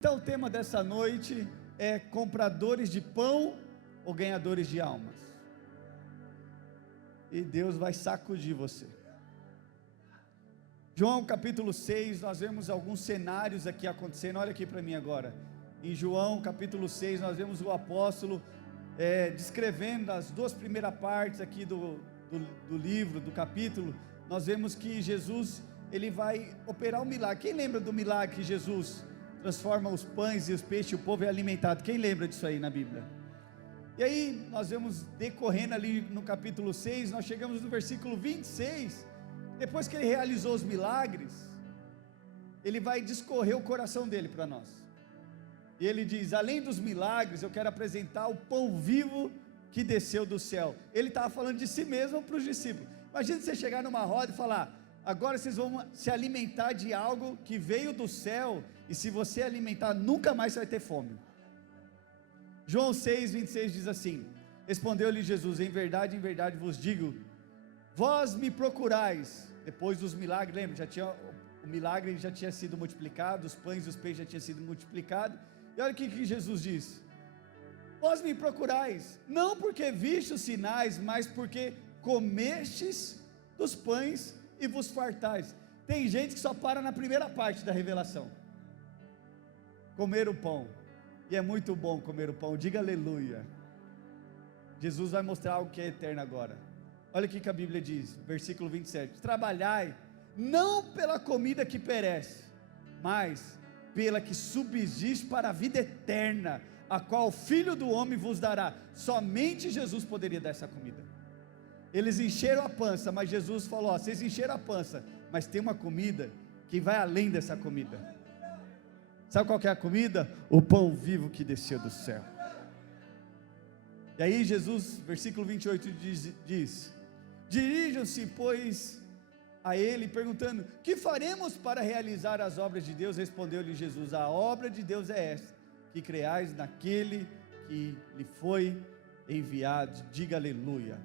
Então o tema dessa noite é compradores de pão ou ganhadores de almas. E Deus vai sacudir você. João capítulo 6, nós vemos alguns cenários aqui acontecendo. Olha aqui para mim agora. Em João capítulo 6, nós vemos o apóstolo descrevendo as duas primeiras partes aqui do livro, do capítulo. Nós vemos que Jesus, ele vai operar um milagre. Quem lembra do milagre que Jesus transforma os pães e os peixes e o povo é alimentado? Quem lembra disso aí na Bíblia? E aí nós vemos decorrendo ali no capítulo 6, nós chegamos no versículo 26, depois que ele realizou os milagres, ele vai discorrer o coração dele para nós, e ele diz: além dos milagres, eu quero apresentar o pão vivo que desceu do céu. Ele estava falando de si mesmo para os discípulos. Imagina você chegar numa roda e falar: agora vocês vão se alimentar de algo que veio do céu, e se você alimentar, nunca mais você vai ter fome. João 6, 26 diz assim: respondeu-lhe Jesus: em verdade vos digo, vós me procurais. Depois dos milagres, lembra, o milagre já tinha sido multiplicado, os pães e os peixes já tinham sido multiplicados. E olha o que Jesus diz: vós me procurais, não porque vistes os sinais, mas porque comestes dos pães e vos fartais. Tem gente que só para na primeira parte da revelação, comer o pão, e é muito bom comer o pão, diga aleluia. Jesus vai mostrar algo que é eterno agora. Olha o que a Bíblia diz, versículo 27, trabalhai não pela comida que perece, mas pela que subsiste para a vida eterna, a qual o Filho do Homem vos dará. Somente Jesus poderia dar essa comida. Eles encheram a pança, mas Jesus falou: ó, vocês encheram a pança, mas tem uma comida que vai além dessa comida. Sabe qual que é a comida? O pão vivo que desceu do céu. E aí Jesus, versículo 28 diz: dirijam-se, pois, a ele, perguntando: que faremos para realizar as obras de Deus? Respondeu-lhe Jesus: a obra de Deus é esta, que creais naquele que lhe foi enviado. Diga aleluia.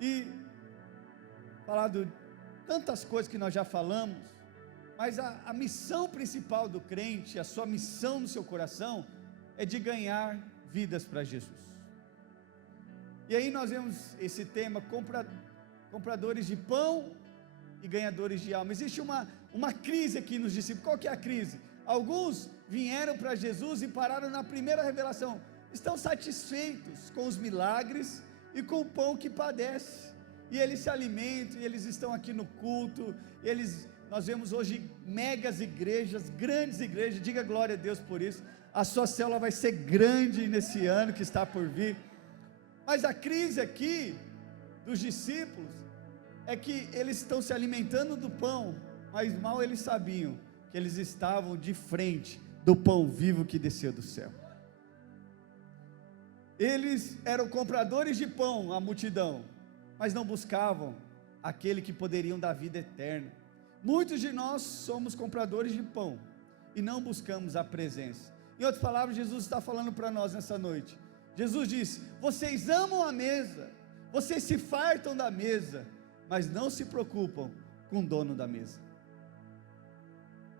E falado tantas coisas que nós já falamos, mas a missão principal do crente, a sua missão no seu coração, é de ganhar vidas para Jesus. E aí nós vemos esse tema, compradores de pão e ganhadores de alma. Existe uma crise aqui nos discípulos. Qual que é a crise? Alguns vieram para Jesus e pararam na primeira revelação, estão satisfeitos com os milagres e com o pão que padece, e eles se alimentam, e eles estão aqui no culto, nós vemos hoje megas igrejas, grandes igrejas, diga glória a Deus por isso. A sua célula vai ser grande nesse ano que está por vir. Mas a crise aqui dos discípulos é que eles estão se alimentando do pão, mas mal eles sabiam que eles estavam de frente do pão vivo que desceu do céu. Eles eram compradores de pão, a multidão, mas não buscavam aquele que poderiam dar vida eterna. Muitos de nós somos compradores de pão e não buscamos a presença. Em outras palavras, Jesus está falando para nós nessa noite. Jesus disse: vocês amam a mesa, vocês se fartam da mesa, mas não se preocupam com o dono da mesa.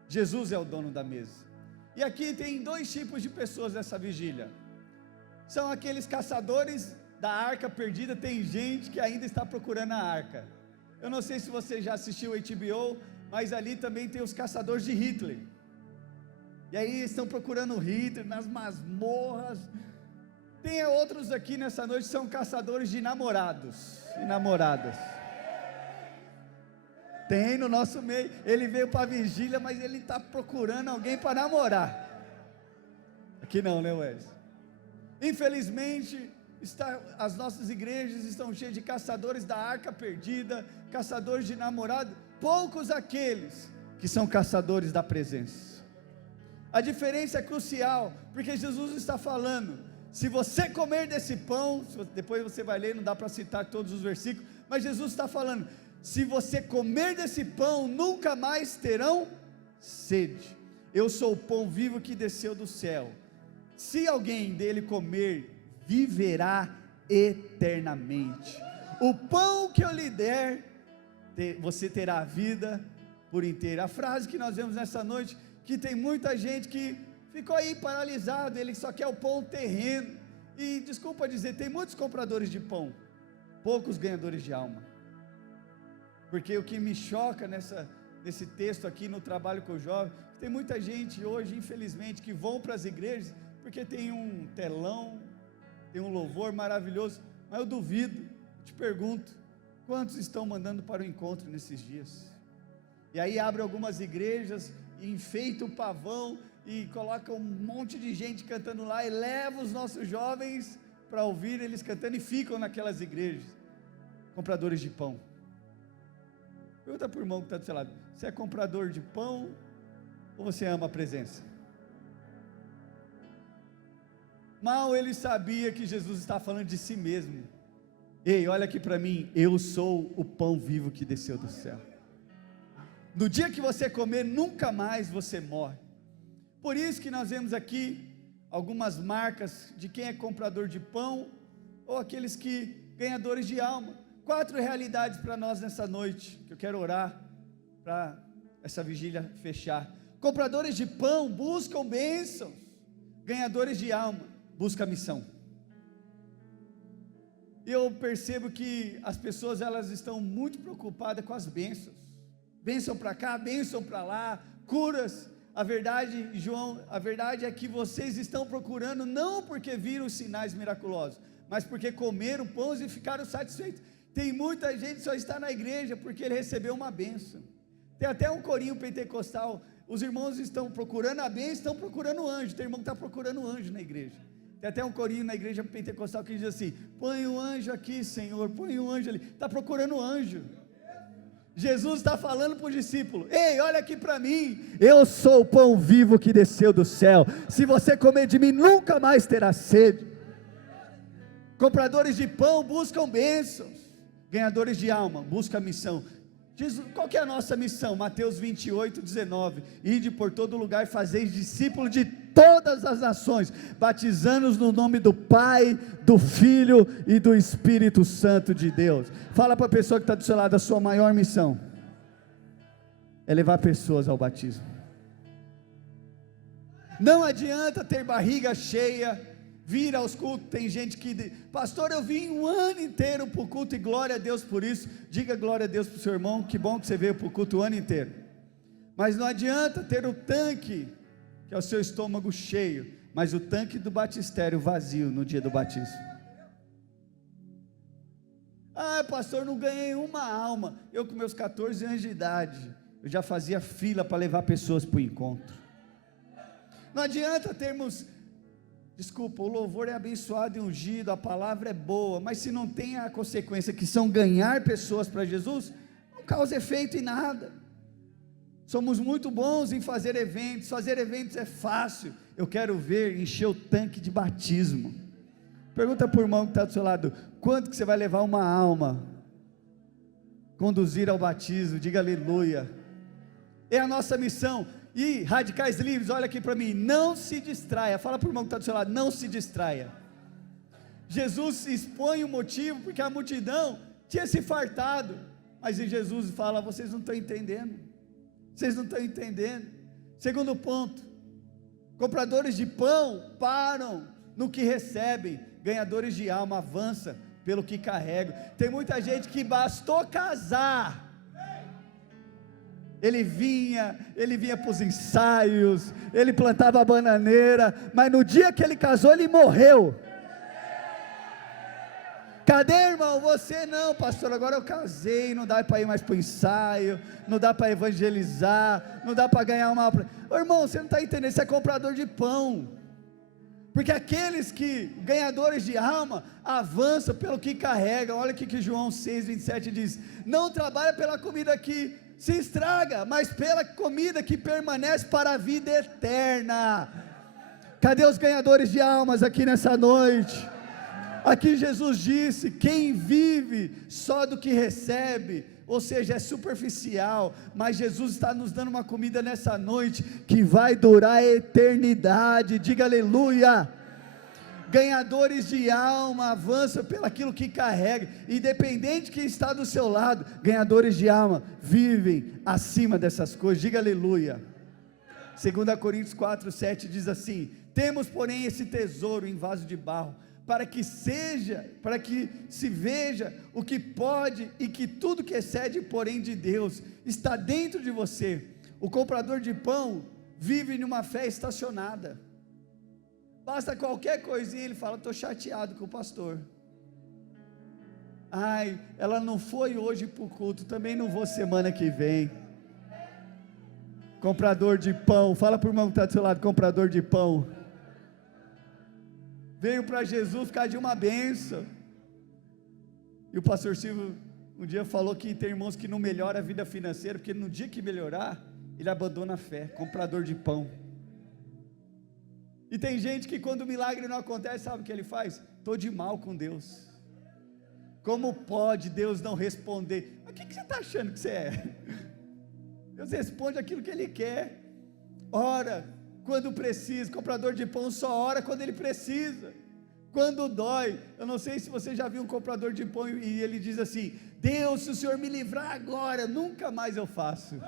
Jesus é o dono da mesa. E aqui tem dois tipos de pessoas nessa vigília. São aqueles caçadores da arca perdida. Tem gente que ainda está procurando a arca. Eu não sei se você já assistiu o HBO, mas ali também tem os caçadores de Hitler. E aí estão procurando Hitler nas masmorras. Tem outros aqui nessa noite que são caçadores de namorados e namoradas. Tem no nosso meio. Ele veio para a vigília, mas ele está procurando alguém para namorar. Aqui não, né, Wes? Infelizmente, as nossas igrejas estão cheias de caçadores da arca perdida, caçadores de namorado. Poucos aqueles que são caçadores da presença. A diferença é crucial, porque Jesus está falando: se você comer desse pão, depois você vai ler, não dá para citar todos os versículos, mas Jesus está falando: se você comer desse pão, nunca mais terão sede. Eu sou o pão vivo que desceu do céu. Se alguém dele comer, viverá eternamente. O pão que eu lhe der, você terá a vida por inteiro. A frase que nós vemos nessa noite, que tem muita gente que ficou aí paralisado, ele só quer o pão terreno, e desculpa dizer, tem muitos compradores de pão, poucos ganhadores de alma, porque o que me choca nesse texto aqui, no trabalho com o jovem, tem muita gente hoje, infelizmente, que vão para as igrejas, porque tem um telão, tem um louvor maravilhoso, mas eu duvido, te pergunto, quantos estão mandando para o encontro nesses dias? E aí abre algumas igrejas, enfeita o pavão, e coloca um monte de gente cantando lá, e leva os nossos jovens para ouvir eles cantando, e ficam naquelas igrejas, compradores de pão. Pergunta para o irmão que está do seu lado, você é comprador de pão, ou você ama a presença? Mal ele sabia que Jesus está falando de si mesmo. Ei, olha aqui para mim, eu sou o pão vivo que desceu do céu. No dia que você comer, nunca mais você morre. Por isso que nós vemos aqui algumas marcas de quem é comprador de pão, ou aqueles que ganhadores de alma. 4 realidades para nós nessa noite, que eu quero orar, para essa vigília fechar. Compradores de pão buscam bênçãos, ganhadores de alma buscam missão. Eu percebo que as pessoas, elas estão muito preocupadas com as bênçãos, bênção para cá, bênção para lá, curas. A verdade, João, a verdade é que vocês estão procurando não porque viram os sinais miraculosos, mas porque comeram pães e ficaram satisfeitos. Tem muita gente que só está na igreja porque ele recebeu uma bênção. Tem até um corinho pentecostal, os irmãos estão procurando a bênção, estão procurando o anjo. Tem irmão que está procurando o anjo na igreja. Tem até um corinho na igreja pentecostal que diz assim: põe um anjo aqui, Senhor, põe um anjo ali. Está procurando o anjo. Jesus está falando para o discípulo: ei, olha aqui para mim, eu sou o pão vivo que desceu do céu, se você comer de mim, nunca mais terá sede. Compradores de pão buscam bênçãos, ganhadores de alma buscam missão. Jesus, qual que é a nossa missão? Mateus 28, 19, ide por todo lugar e fazeis discípulos de todas as nações, batizando-os no nome do Pai, do Filho e do Espírito Santo de Deus. Fala para a pessoa que está do seu lado, a sua maior missão é levar pessoas ao batismo. Não adianta ter barriga cheia, vir aos cultos. Tem gente que diz: pastor, eu vim um ano inteiro para o culto, e glória a Deus por isso. Diga glória a Deus para o seu irmão, que bom que você veio para o culto o ano inteiro. Mas não adianta ter o tanque, que é o seu estômago cheio, mas o tanque do batistério vazio no dia do batismo. Ah, pastor, não ganhei uma alma. Eu com meus 14 anos de idade, eu já fazia fila para levar pessoas para o encontro. Não adianta termos, desculpa, o louvor é abençoado e ungido, a palavra é boa, mas se não tem a consequência que são ganhar pessoas para Jesus, não causa efeito em nada. Somos muito bons em fazer eventos é fácil. Eu quero ver encher o tanque de batismo. Pergunta para o irmão que está do seu lado: quanto que você vai levar uma alma, conduzir ao batismo? Diga aleluia. É a nossa missão. E Radicais Livres, olha aqui para mim, não se distraia. Fala para o irmão que está do seu lado: não se distraia. Jesus expõe o motivo, porque a multidão tinha se fartado, mas Jesus fala: vocês não estão entendendo, vocês não estão entendendo. Segundo ponto, compradores de pão param no que recebem, ganhadores de alma avançam pelo que carregam. Tem muita gente que bastou casar, ele vinha para os ensaios, ele plantava a bananeira, mas no dia que ele casou, ele morreu. Cadê, irmão? Você não, pastor, agora eu casei, não dá para ir mais para o ensaio, não dá para evangelizar, não dá para ganhar uma... Ô, irmão, você não está entendendo, você é comprador de pão, porque aqueles que, ganhadores de alma, avançam pelo que carregam. Olha o que João 6,27 diz: não trabalha pela comida que se estraga, mas pela comida que permanece para a vida eterna. Cadê os ganhadores de almas aqui nessa noite? Aqui Jesus disse: quem vive só do que recebe, ou seja, é superficial, mas Jesus está nos dando uma comida nessa noite, que vai durar a eternidade. Diga aleluia. Ganhadores de alma avançam pelo aquilo que carrega, independente de quem está do seu lado. Ganhadores de alma vivem acima dessas coisas. Diga aleluia. 2 Coríntios 4:7 diz assim: temos porém esse tesouro em vaso de barro, para que se veja o que pode, e que tudo que excede porém de Deus está dentro de você. O comprador de pão vive numa fé estacionada. Basta qualquer coisinha, ele fala: estou chateado com o pastor. Ai, ela não foi hoje para o culto, também não vou semana que vem. Comprador de pão, fala para o irmão que está do seu lado: comprador de pão. Veio para Jesus ficar de uma bênção. E o pastor Silvio um dia falou que tem irmãos que não melhoram a vida financeira, porque no dia que melhorar, ele abandona a fé. Comprador de pão. E tem gente que quando o milagre não acontece, sabe o que ele faz? Estou de mal com Deus. Como pode Deus não responder? Mas o que você está achando que você é? Deus responde aquilo que Ele quer. Ora quando precisa. Comprador de pão só ora quando ele precisa, quando dói. Eu não sei se você já viu um comprador de pão e ele diz assim: Deus, se o Senhor me livrar agora, nunca mais eu faço.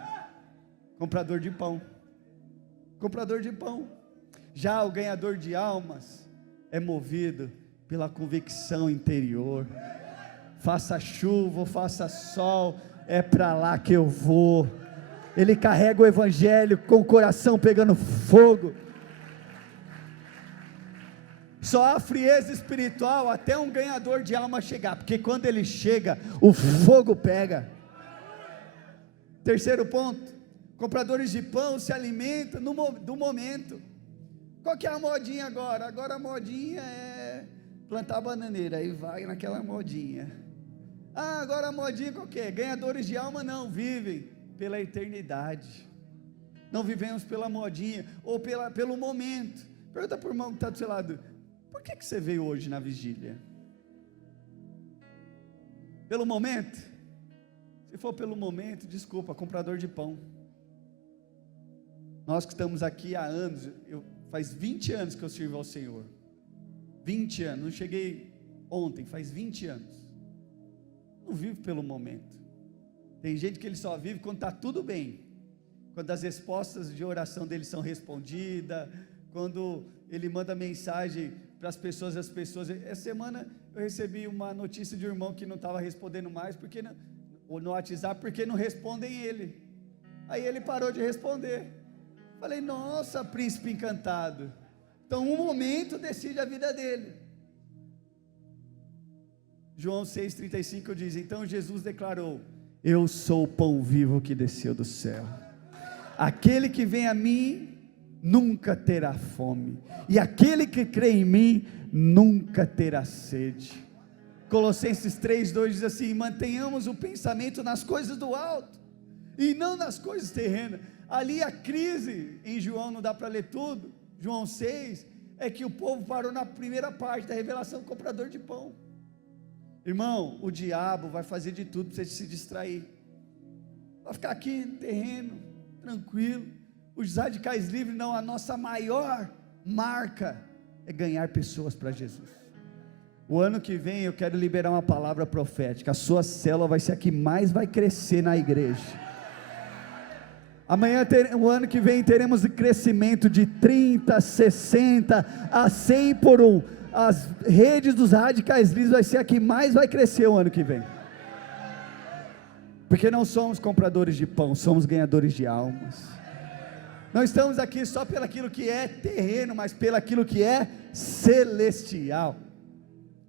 Comprador de pão. Comprador de pão. Já o ganhador de almas é movido pela convicção interior. Faça chuva ou faça sol, é para lá que eu vou. Ele carrega o evangelho com o coração pegando fogo. Só há frieza espiritual até um ganhador de alma chegar, porque quando ele chega, o fogo pega. Terceiro ponto: compradores de pão se alimentam do momento. Qual que é a modinha agora? Agora a modinha é plantar bananeira, aí vai naquela modinha. Agora a modinha qual que é? Ganhadores de alma não vivem pela eternidade, não vivemos pela modinha, ou pelo momento. Pergunta para o irmão que está do seu lado: por que você veio hoje na vigília? Pelo momento? Se for pelo momento, desculpa, comprador de pão. Nós que estamos aqui há anos, faz 20 anos que eu sirvo ao Senhor, 20 anos, não cheguei ontem, faz 20 anos, não vivo pelo momento. Tem gente que ele só vive quando está tudo bem, quando as respostas de oração dele são respondidas, quando ele manda mensagem para as pessoas, essa semana eu recebi uma notícia de um irmão que não estava respondendo mais, ou no WhatsApp, porque não respondem ele, aí ele parou de responder. Falei: nossa, príncipe encantado. Então um momento decide a vida dele. João 6,35 diz: então Jesus declarou: eu sou o pão vivo que desceu do céu, aquele que vem a mim nunca terá fome, e aquele que crê em mim nunca terá sede. Colossenses 3,2 diz assim: mantenhamos o pensamento nas coisas do alto, e não nas coisas terrenas. Ali a crise, em João não dá para ler tudo, João 6, é que o povo parou na primeira parte da revelação do comprador de pão. Irmão, o diabo vai fazer de tudo para você se distrair, vai ficar aqui no terreno, tranquilo. Os radicais livres não, a nossa maior marca é ganhar pessoas para Jesus. O ano que vem eu quero liberar uma palavra profética, a sua célula vai ser a que mais vai crescer na igreja. Amanhã, o ano que vem, teremos crescimento de 30, 60 a 100 por um. As redes dos radicais livres vai ser a que mais vai crescer o ano que vem, porque não somos compradores de pão, somos ganhadores de almas. Não estamos aqui só pelo aquilo que é terreno, mas pelo aquilo que é celestial.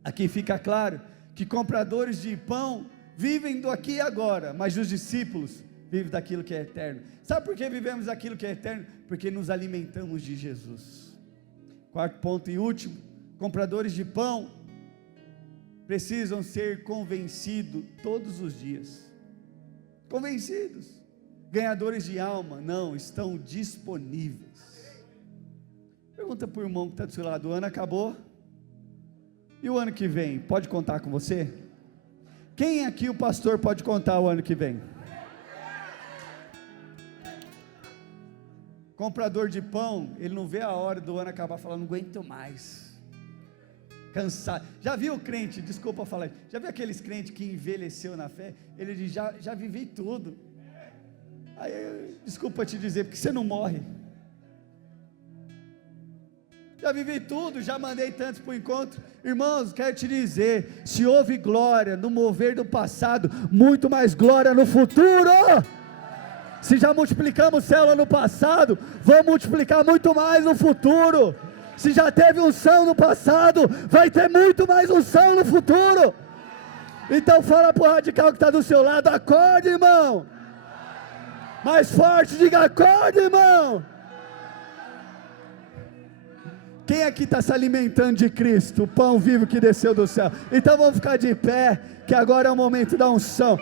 Aqui fica claro que compradores de pão vivem do aqui e agora, mas os discípulos vivem daquilo que é eterno. Sabe por que vivemos daquilo que é eterno? Porque nos alimentamos de Jesus. Quarto ponto e último: compradores de pão precisam ser convencidos todos os dias. Convencidos. Ganhadores de alma não estão disponíveis. Pergunta para o irmão que está do seu lado: o ano acabou? E o ano que vem, pode contar com você? Quem aqui o pastor pode contar o ano que vem? Comprador de pão, ele não vê a hora do ano acabar falando: não aguento mais, cansado. Já viu o crente, desculpa falar, já viu aqueles crentes que envelheceu na fé? Ele diz: já vivi tudo. Aí, desculpa te dizer, porque você não morre, já vivi tudo, já mandei tantos para o encontro. Irmãos, quero te dizer, se houve glória no mover do passado, muito mais glória no futuro. Se já multiplicamos célula no passado, vamos multiplicar muito mais no futuro. Se já teve unção no passado, vai ter muito mais unção no futuro. Então fala para o radical que está do seu lado, acorde, irmão. Mais forte, diga, acorde, irmão. Quem aqui está se alimentando de Cristo, o pão vivo que desceu do céu? Então vamos ficar de pé, que agora é o momento da unção.